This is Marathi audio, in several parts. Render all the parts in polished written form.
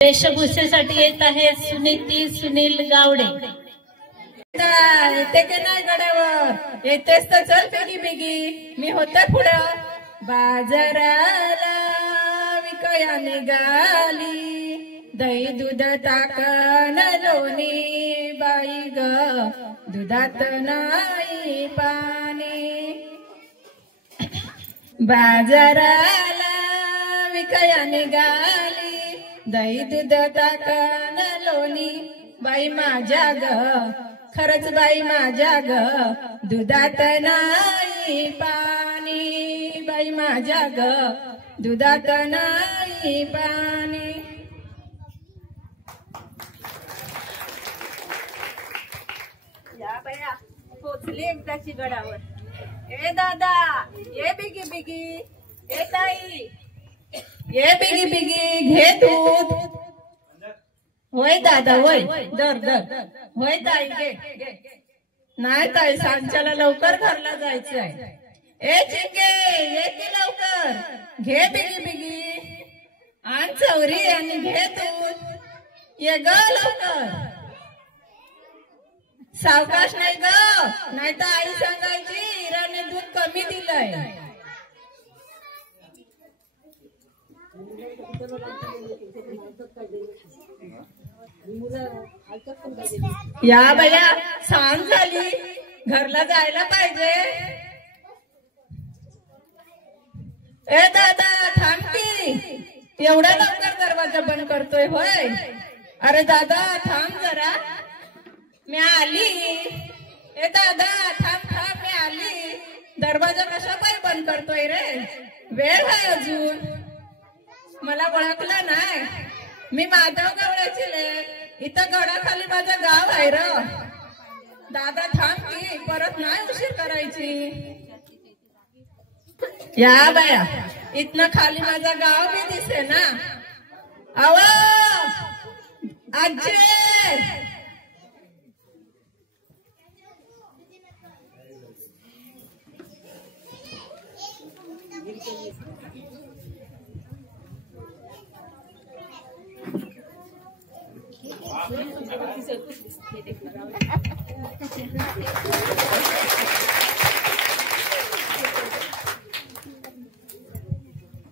वेशभूषेसाठी येत आहे सुनीती सुनील गावडे। येते की नाही गड्यावर? येतेस तर चल बेगी बेगी, मी होते पुढं। बाजाराला विकया निघाली, दही दूध ताकन लोणी, बाई ग दुधात नाही पाणी। बाजाराला विकया निघाली, दही दूध ताकन लोणी, बाई माझ्या ग खरंच बाई माझ्या ग दुधात नाही पाणी, बाई माझ्या ग दुधात नाही पाणी। या बाया पोचली एकदाची गडावर। ए दादा ये बिगी बिगी, ए ताई ये बिगी बिगी, घे दूध। होय दादा होय, दर दर होय ताई घे। नाही ताई सांच्याला लवकर घरला जायचंय। ए चिंगे ये की लवकर, घे बिगी बिगी, आण चवरी आणि घे दूध, ये ग लवकर। सावकाश नाही ग, नाही तर आई सांगायची इराने दूध कमी दिलंय। या बया सांज झाली, घरला जायला पाहिजे। ए दादा थांब की, एवढा लवकर दरवाजा बंद करतोय होय? अरे दादा थांब जरा, मी आली। ए दादा थांब थांब, मी आली। दरवाजा कशा पाय बंद करतोय रे? वेळ आहे अजून। मला ओळखला नाही? मी माधव गवळ्याची ले, इथं गडाखाली माझं गाव आहे र। दादा थांब की, परत नाही उशीर करायची। या बाया इथनं खाली माझं गाव बी दिसे ना। अव आजी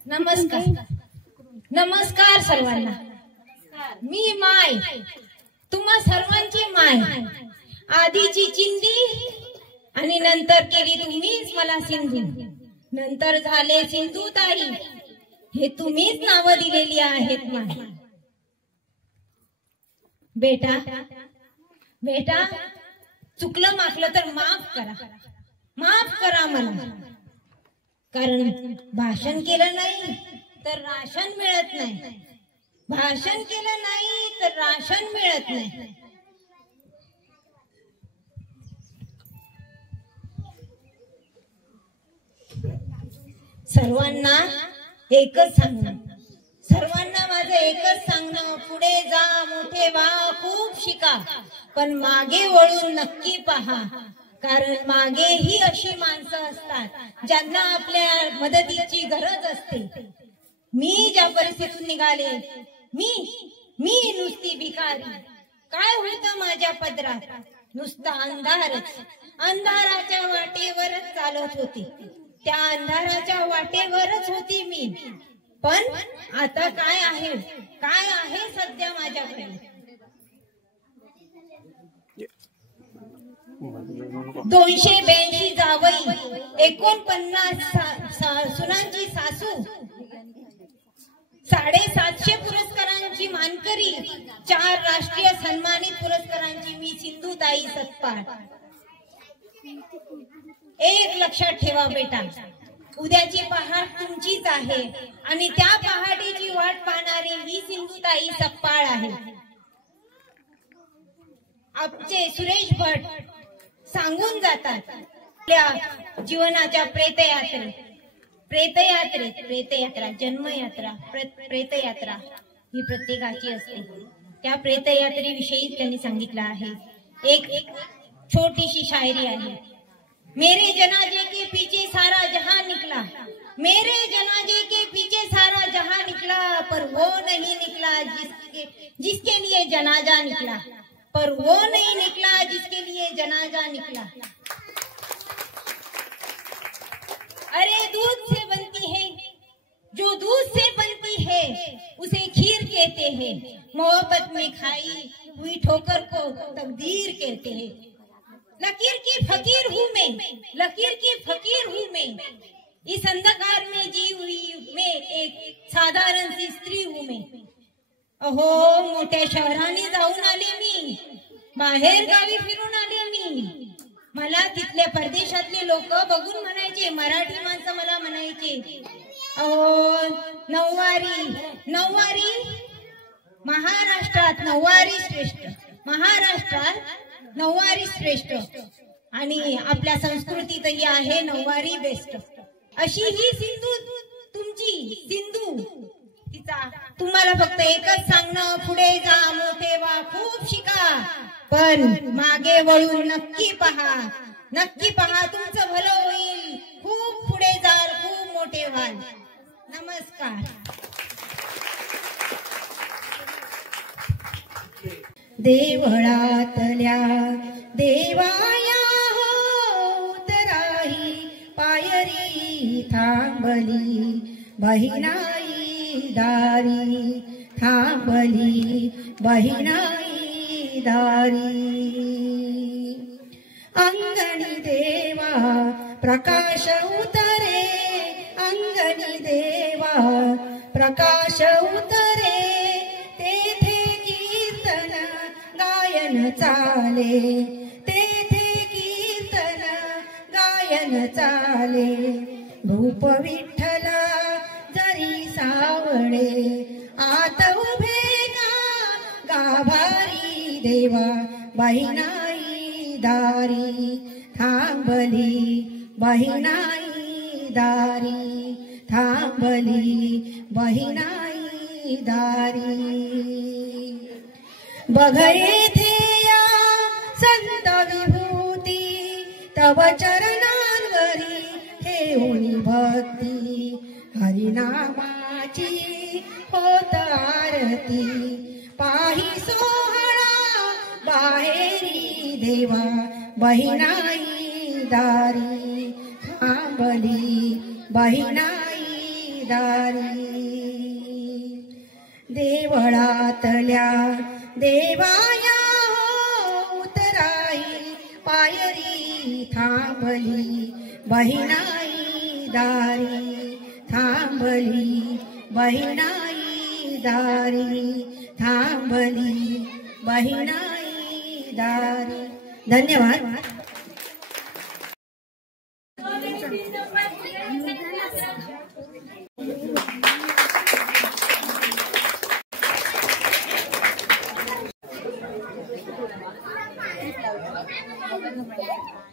नमस्कार नमस्कार सर्वांना। मी माय, तुम्हा सर्वांची माय। आधीची चिंदी आणि नंतर केली तुम्हीच मला सिंधू, नंतर झाले सिंधू ताई, हे तुम्हीच नावं दिलेली आहेत माय। बेटा बेटा चुकलं माफलं तर माफ करा मला, कारण भाषण केलं नाही तर राशन मिळत नाही, भाषण केलं नाही तर राशन मिळत नाही। सर्वांना एकच सांगणं, सर्वांना माझं एकच सांगणं, पुढे जा मोठे व्हा खूप शिका, पण मागे वळून नक्की पहा, कारण मागे ही अशी माणसं असतात ज्यांना आपल्या मदतीची गरज असते। मी ज्या परिस्थितीतून निघाले, मी नुसती भिकारी, काय होतं माझ्या पदरात? नुसता अंधारच, अंधाराच्या वाटेवरच चालत होती, त्या अंधाराच्या वाटेवरच होती मी। पण आता काय आहे सध्या माझ्याकडे? 282 जावई, 49 सुनांची सासू, 750 पुरस्कारांची मानकरी, 4 राष्ट्रीय सन्मानित पुरस्कारांची मी सिंधुताई सत्पाळ। एक लक्षात ठेवा बेटा, उद्याची पहाट तुमचीच आहे आणि त्या पहाटेची वाट पाहणारी ही सिंधुताई सत्पाळ आहे। आमचे सुरेश भट सांगून जातात, आपल्या जीवनाच्या प्रेतयात्रा जन्मयात्रा प्रेतयात्रा ही प्रत्येकाची असते। त्या प्रेतयात्रेविषयी त्यांनी सांगितलं आहे। एक छोटीशी शायरी आहे। मेरे जनाजे के पीछे सारा जहां निकला, मेरे जनाजे के पीछे सारा जहां निकला, निकला पर वो नहीं निकला जिसके लिए जनाजा निकला, पर वो नहीं निकला जिसके लिए जनाजा निकला। अरे दूध से बनती है जो दूध से बनती है उसे खीर कहते हैं, मोहब्बत में खाई हुई ठोकर को तकदीर कहते हैं। लकीर की फकीर हूँ मैं, लकीर की फकीर हूँ मैं, इस अंधकार में जी हुई मैं एक साधारण सी स्त्री हूँ मैं। अहो मोठ्या शहराने जाऊन आले मी, बाहेर गावी फिरून आले मी, मला तिथल्या परदेशातले लोक बघून म्हणायचे, मराठी माणसं मला म्हणायचे, अहो नऊवारी नऊवारी महाराष्ट्रात नऊवारी श्रेष्ठ, महाराष्ट्रात नऊवारी श्रेष्ठ आणि आपल्या संस्कृतीतही आहे नऊवारी बेस्ट। अशी ही सिंधू तुमची सिंधू तिचा तुम्हाला फक्त एकच सांगणं, पुढे जा मोठे व्हा खूप शिका, पण मागे वळून नक्की पहा, नक्की पहा तुमचं भलं होईल, खूप पुढे जाल खूप मोठे व्हाल। नमस्कार। देवळातल्या देवाया उतराही पायरी थांबली, बहिणाई दारी थांबली, बहिणाई दारी। अंगणी देवा प्रकाश उतरे, अंगणी देवा प्रकाश उतरे, तेथे कीर्तन गायन चाले, तेथे कीर्तन गायन चाले। रूप विठ्ठला जरी सावळे, आत उभे गाभारी देवा, बहिणाई दारी थांबली, बहिणाई दारी थांबली, बहिणाई दारी। बघ येथे या संत विभूती, तव चरणांवरी ठेवली भक्ती, हरिनामाची होत आरती, पाही सोहळा बाहेरी देवा, बहिणाई दारी थांबली, बहिणाई दारी। देवळातल्या देवाया उतराई पायरी थांबली, बहिणाई दारी थांबली, बहिणाई दारी थांबली, बहिणाई दारी। धन्यवाद। Thank you.